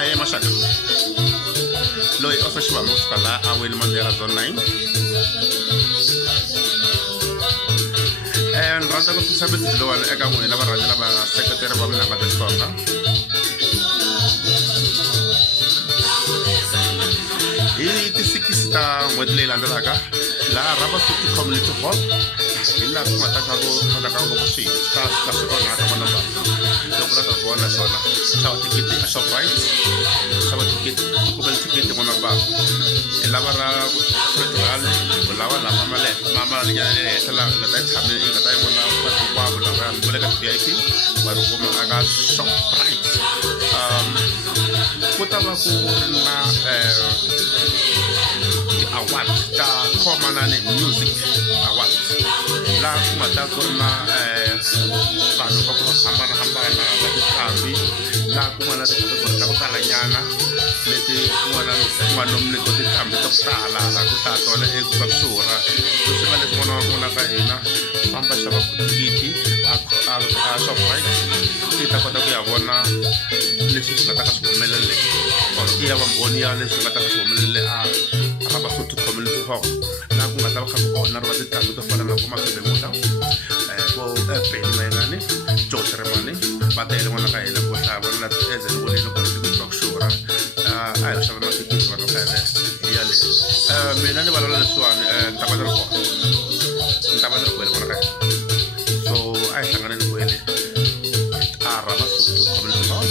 Hi, Mashaka. Loy official Muskala, I will Mandela Zone 9. And Ranta was service low and Ega will never run about Secretary of Namaka Stonga. It is 6 with Leyland Laga, La Rabasuki Community Hall. In that Matakago, she starts on Akamaba. The brother of one as one, shout to get a shop right, shout to get to one of them. Elavara, Lava, Mama, Yasala, the best having in the time when I was going to VIP, but a woman I got shop right. Put up award, the common music award. Last mata kurna pano ko hambana na kambi la kumana de ko kala nyana leti wanom le ko kambi to sala ku ta to le ku basura to se vale kono ka ina pamba shaba kiti a surprise kita ko ta ya bona le se ka ta ka somelele o iya ba bonia le se ka ta ka somelele a raba ko to community hall na ku ngata ka ko na raba de ta to fana na ko ma se mo ta ko peli mangani jotre mani batele wana ka ina ko ta bona eze ko le ko to basura ai shaba na kiti ko ka yale mina ni balala le swani tabadro ko le wana ka so ai sangane ni ko ele araba so to community hall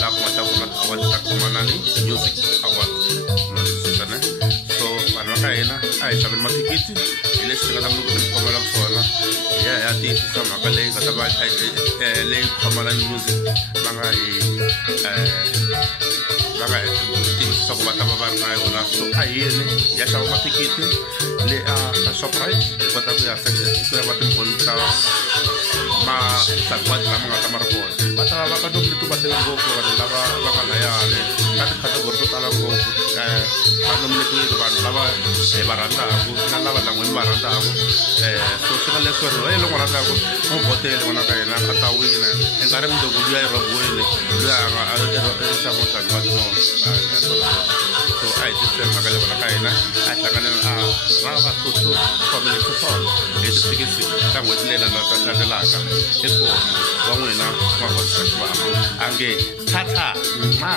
la ko ta ko na awal ta ko manani music awal no sana so bana ka ina ai shaba ma kiti ile sila namu ko mala sona ya ti sama kale ka ta ba le ko mala music banga ti so ko ta ba na wala so ai ne ya shaba ma kiti le a surprise ko ta ya sa ko ya ba tin bonta ma sa kwat la mga kamarapon bata ba ka dum dito ba tin go ko la ba la ya le ka gorto tala go ano mo nito ba ba baranda ko na la ba ngwe baranda ko so se le so lo ngwana ka ko mo hotel ngwana ka ina ka tawi na engare mo do ya ro go le ya a sa mo sa ba no so ai ti se magale ngwana ka ina a sa kana a ra ba so community hall e se ke se ka mo le la ta la ka e ko wa ngwe na wa ko sa ba ange tata ma